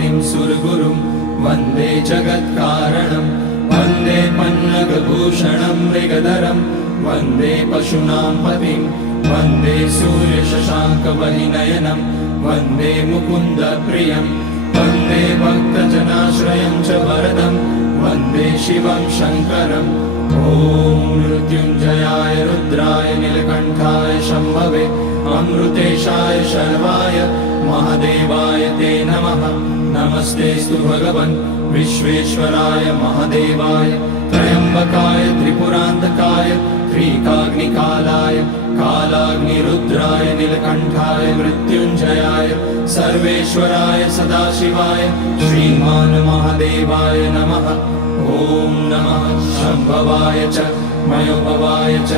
पतिं सुरगुरुं वन्दे जगत्कारणं वन्दे पन्नगभूषणं मृगधरं वन्दे पशूनां पतिं वन्दे सूर्यशशाङ्कवलिनयनं वन्दे मुकुन्दप्रियं वन्दे भक्तजनाश्रयं च वरदं वन्दे शिवं शङ्करम् ॐ मृत्युञ्जयाय रुद्राय नीलकण्ठाय शम्भवे अमृतेशाय शर्वाय महादेवाय ते नमः। नमस्तेऽस्तु भगवन् विश्वेश्वराय महादेवाय त्र्यम्बकाय त्रिपुरान्तकाय त्रिकाग्निकालाय कालाग्निरुद्राय नीलकण्ठाय मृत्युञ्जयाय सर्वेश्वराय सदाशिवाय श्रीमान् महादेवाय नमः। ॐ नमः शम्भवाय च मयोभवाय च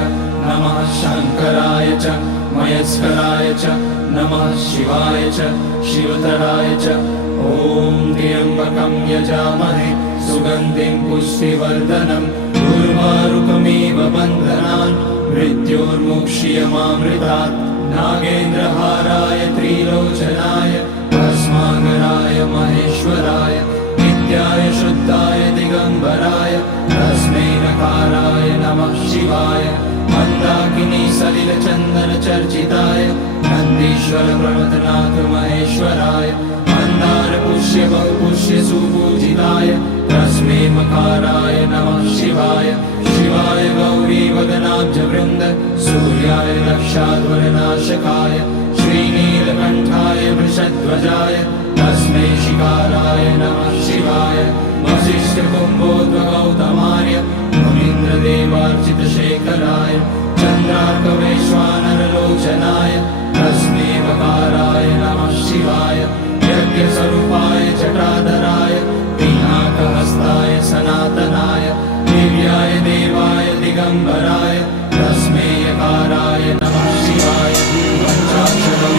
नमः शङ्कराय च मयस्कराय च नमः शिवाय च शिवतराय च ॐ त्र्यम्बकं यजामहे सुगन्धिं पुष्टिवर्धनम् उर्वारुकमिव बन्धनान् मृत्योर्मुक्ष्यमामृतात् नागेन्द्रहाराय त्रिलोचनाय भस्माकराय महेश्वराय नित्याय शुद्धाय दिगम्बराय तस्मै नकाराय नमः शिवाय मन्दाकिनी सलिलचन्दनचर्चिताय नन्दीश्वर प्रमथनाथ महेश्वराय मन्दार पुष्य बहुपुष्य सुपूजिताय तस्मै मकाराय नमः शिवाय शिवाय गौरी वदनाब्जवृन्द सूर्याय दक्षाध्वरनाशकाय श्रीनीलकण्ठाय वृषध्वजाय तस्मै शिकाराय नमः शिवाय वसिष्ठकुम्भोद्भगौतमार्य मुनीन्द्रदेवार्चितशेखराय चन्द्रार्कवैश्वानरलोचनाय तस्मै वकाराय नमः शिवाय यज्ञस्वरूपाय जटाधराय पिनाकहस्ताय सनातनाय दिव्याय देवाय दिगम्बराय तस्मै यकाराय नमः शिवाय पंचाक्षरं